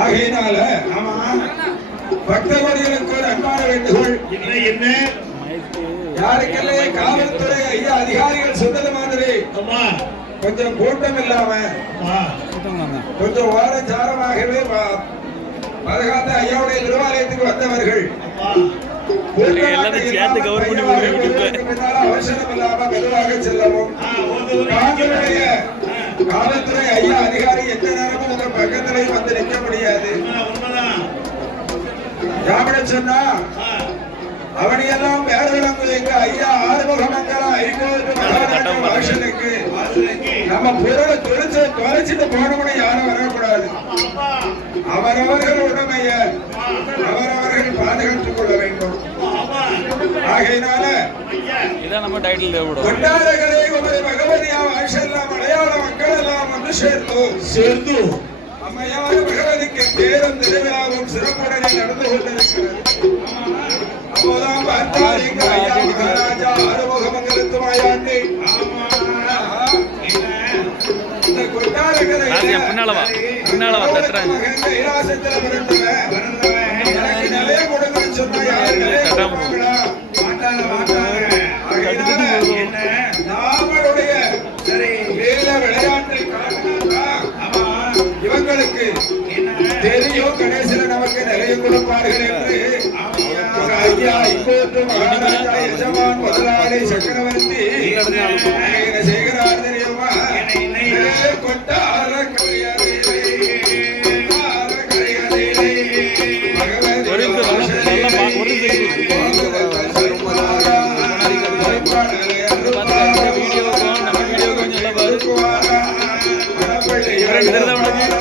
ஆகையினால ஆமா பக்தவர்களுக்கு ஒரு அன்பான வேண்டுகோள் என்ன யாருக்கெல்லாம் காவல்துறை ஐயா அதிகாரிகள் சொன்னது மாதிரி கொஞ்சம் கூட்டம் இல்லாம கொஞ்சம் வாரச்சாரமாகவே பாதுகாத்த ஐயாவுடைய திருவாலயத்துக்கு வந்தவர்கள் அவசரம் இல்லாம மெதுவாக செல்லவும் காவல்துறை ஐயா அதிகாரி எந்த நேரமும் உங்க பக்கத்திலையும் வந்து நிற்க முடியாது. யாமன சொன்னா அவனையெல்லாம் பேரவிலங்கு எங்க ஐயா ஆறுமுகமங்கலம் ஐகோருக்கு நம்ம பொருளை தொலைச்சிட்டு போனவனை யாரும் வரக்கூடாது. அவரவர்கள் உடமைய அவரவர்கள் பாதுகாத்துக் கொள்ள வேண்டும். ஆகையினால கொண்டாடகளே உமது பகவதியா வாஷெல்லாம் மலையாள மக்கள் எல்லாம் வந்து சேர்ந்து அம்மையான பகவதிக்கு தேரும் திருவிழாவும் சிறப்புடனே நடந்து கொண்டிருக்கிறது. அப்போதான் பார்த்தால் எங்க ஐயா மகாராஜா ஆறுமுகமங்கலத்து மாயாண்டி இந்த கொண்டாடகளை கைலாசத்துல பிறந்தவன் எனக்கு நிலைய கொடுங்கன்னு சொன்னா யாரு நாமளுடைய வேலை விளையாட்டை இவங்களுக்கு தெரியும் கணேசில நமக்கு நிலைய கொடுப்பார்கள் என்று ஐயா இப்போது மகாராஜா எஜமான் முதலாளி சக்கரவர்த்தி சேகரார் தெரியுமா கொட்டார கரையறை வீடியோ